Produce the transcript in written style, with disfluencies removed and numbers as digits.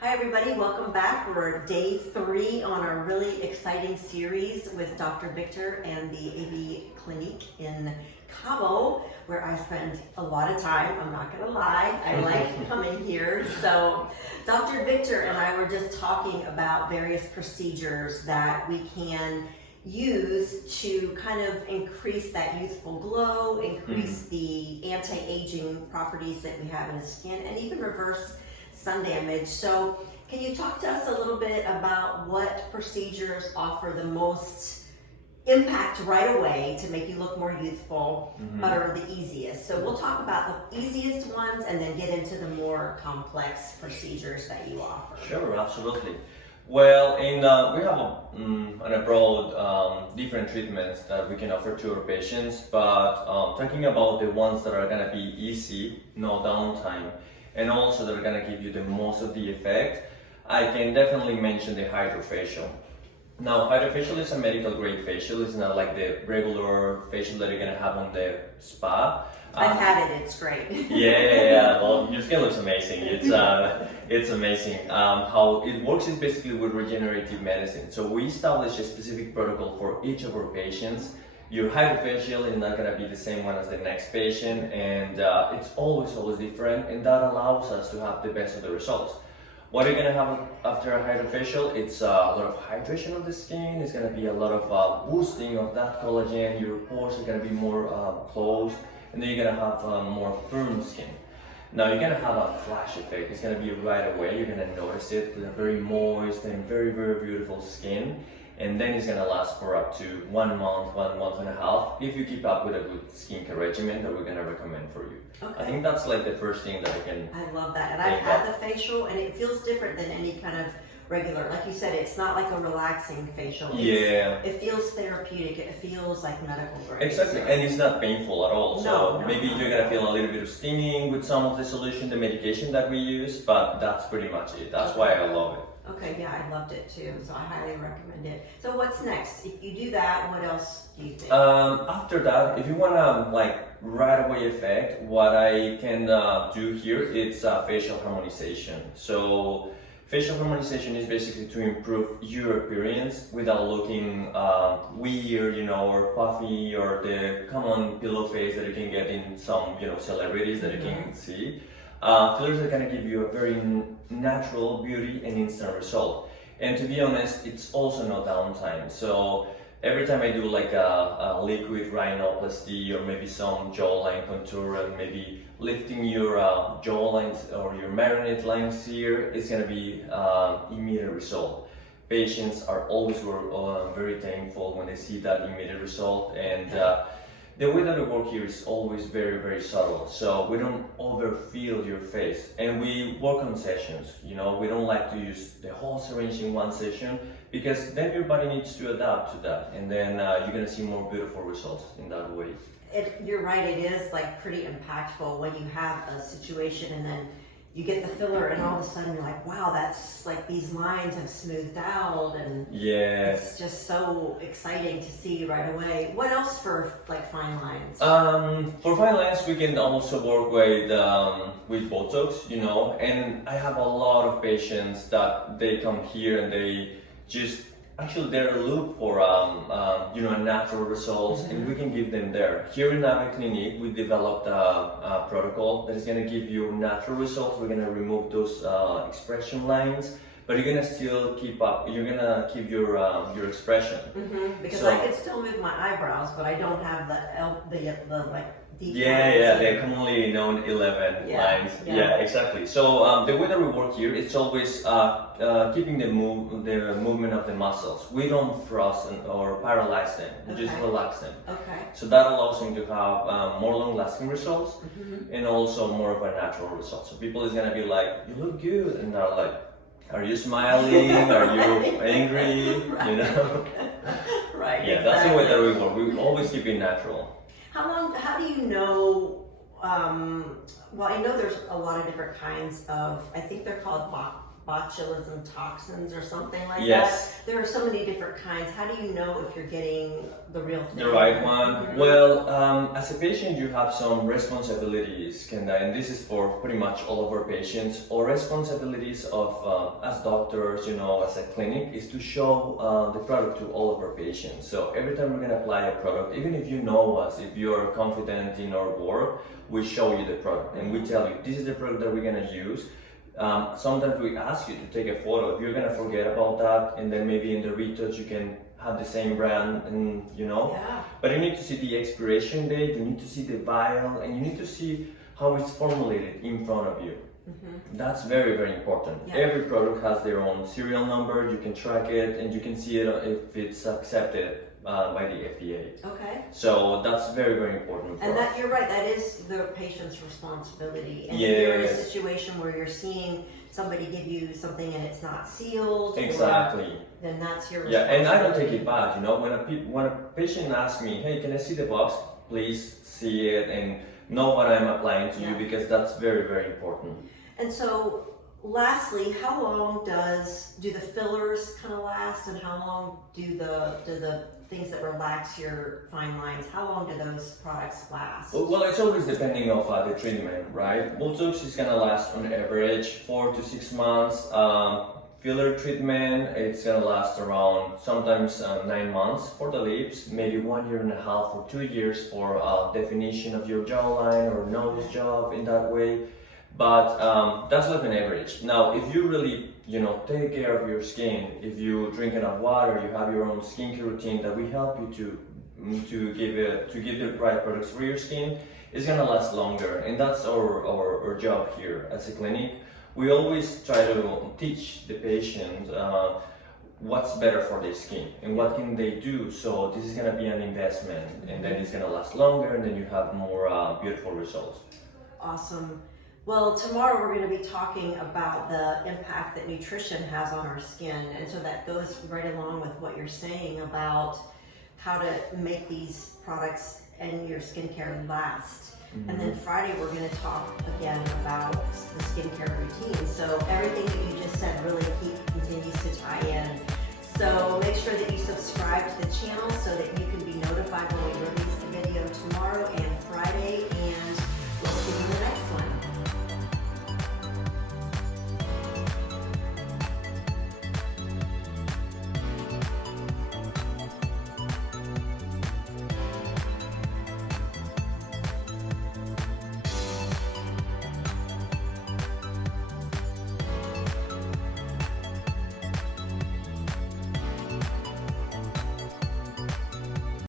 Hi everybody, welcome back. We're at day 3 on our really exciting series with Dr. Victor and the AV Clinique in Cabo, where I spend a lot of time. I'm not gonna lie, I like coming here. So Dr. Victor and I were just talking about various procedures that we can use to kind of increase that youthful glow, increase the anti-aging properties that we have in the skin, and even reverse sun damage. So can you talk to us a little bit about what procedures offer the most impact right away to make you look more youthful, but are the easiest? So we'll talk about the easiest ones and then get into the more complex procedures that you offer. Sure, absolutely. Well, we have an abroad different treatments that we can offer to our patients, but talking about the ones that are gonna be easy, no downtime, and also that are gonna give you the most of the effect, I can definitely mention the hydrofacial. Now, hydrofacial is a medical grade facial. It's not like the regular facial that you're gonna have on the spa. I've had it, it's great. Yeah. Well, your skin looks amazing. It's amazing. How it works is basically with regenerative medicine. So we establish a specific protocol for each of our patients. Your hydrofacial is not gonna be the same one as the next patient, and it's always different, and that allows us to have the best of the results. What you're gonna have after a hydrofacial, it's a lot of hydration of the skin. It's gonna be a lot of boosting of that collagen. Your pores are gonna be more closed, and then you're gonna have more firm skin. Now you're gonna have a flash effect. It's gonna be right away. You're gonna notice it with a very moist and very, very beautiful skin. And then it's gonna last for up to 1 month, 1.5 months, if you keep up with a good skincare regimen that we're gonna recommend for you. Okay. I think that's like the first thing that I can. I love that, and I've had the facial, and it feels different than any kind of regular. Like you said, it's not like a relaxing facial. It feels therapeutic. It feels like medical grade. Exactly, and it's not painful at all. So maybe you're gonna feel a little bit of stinging with some of the solution, the medication that we use, but that's pretty much it. That's why I love it. Okay, yeah, I loved it too, so I highly recommend it. So what's next? If you do that, what else do you think? After that, if you wanna like right away effect, what I can do here is facial harmonization. So facial harmonization is basically to improve your appearance without looking weird, or puffy, or the common pillow face that you can get in some, celebrities that you can see. Fillers are gonna give you a very natural beauty and instant result. And to be honest, it's also no downtime. So every time I do like a liquid rhinoplasty or maybe some jawline contour and maybe lifting your jawlines or your marinade lines here, it's gonna be immediate result. Patients are always very thankful when they see that immediate result, and the way that we work here is always very, very subtle. So we don't overfill your face, and we work on sessions. We don't like to use the whole syringe in one session, because then your body needs to adapt to that, and then you're gonna see more beautiful results in that way. You're right, it is like pretty impactful when you have a situation and then you get the filler and all of a sudden you're like, wow, that's like these lines have smoothed out, and it's just so exciting to see right away. What else for like fine lines? For fine lines, we can also work with Botox, and I have a lot of patients that they come here and they just they're looking for natural results, and we can give them there. Here in our clinic, we developed a protocol that is going to give you natural results. We're going to remove those expression lines, but you're going to still keep up. You're going to keep your expression. Because I could still move my eyebrows, but I don't have the like. They're commonly known 11 lines. Yeah, exactly. So the way that we work here, it's always keeping the movement of the muscles. We don't frost or paralyze them. We just relax them. Okay. So that allows them to have more long-lasting results, and also more of a natural result. So people is gonna be like, "You look good," and they're like, "Are you smiling? Are you angry?" Right. Yeah, that's the way that we work. We always keep it natural. How do you know, well, I know there's a lot of different kinds of, I think they're called botulism toxins or something like Yes. that. There are so many different kinds. How do you know if you're getting the real thing? The right one. Well, as a patient, you have some responsibilities, Kenda, and this is for pretty much all of our patients. Our responsibilities of as doctors, as a clinic, is to show the product to all of our patients. So every time we're gonna apply a product, even if you know us, if you are confident in our work, we show you the product and we tell you this is the product that we're gonna use. Sometimes we ask you to take a photo. If you're gonna forget about that, and then maybe in the retouch you can have the same brand, and Yeah. But you need to see the expiration date, you need to see the vial, and you need to see how it's formulated in front of you. That's very, very important. Yeah. Every product has their own serial number. You can track it, and you can see it if it's accepted by the FDA. Okay. So that's very, very important for And us. that you're right, that is the patient's responsibility. And Yes. if you're in a situation where you're seeing somebody give you something and it's not sealed, Exactly. then that's your Yeah, responsibility. and I don't take it bad. When a patient asks me, "Hey, can I see the box? Please see it and know what I'm applying to you," Yeah. because that's very, very important. And so, lastly, how long do the fillers kind of last, and how long do the things that relax your fine lines? How long do those products last? Well, it's always depending of the treatment, right? Botox is gonna last on average 4 to 6 months. Filler treatment, it's gonna last around sometimes 9 months for the lips, maybe 1.5 years or 2 years for definition of your jawline or nose job in that way. But that's like an average. Now, if you really, take care of your skin, if you drink enough water, you have your own skincare routine that we help you to give the right products for your skin, it's gonna last longer. And that's our job here as a clinic. We always try to teach the patient what's better for their skin and what can they do. So this is gonna be an investment, and then it's gonna last longer, and then you have more beautiful results. Awesome. Well, tomorrow we're going to be talking about the impact that nutrition has on our skin. And so that goes right along with what you're saying about how to make these products and your skincare last. And then Friday we're going to talk again about the skincare routine. So everything that you just said really continues to tie in. So make sure that you subscribe to the channel so that you can be notified when we release the video tomorrow and Friday.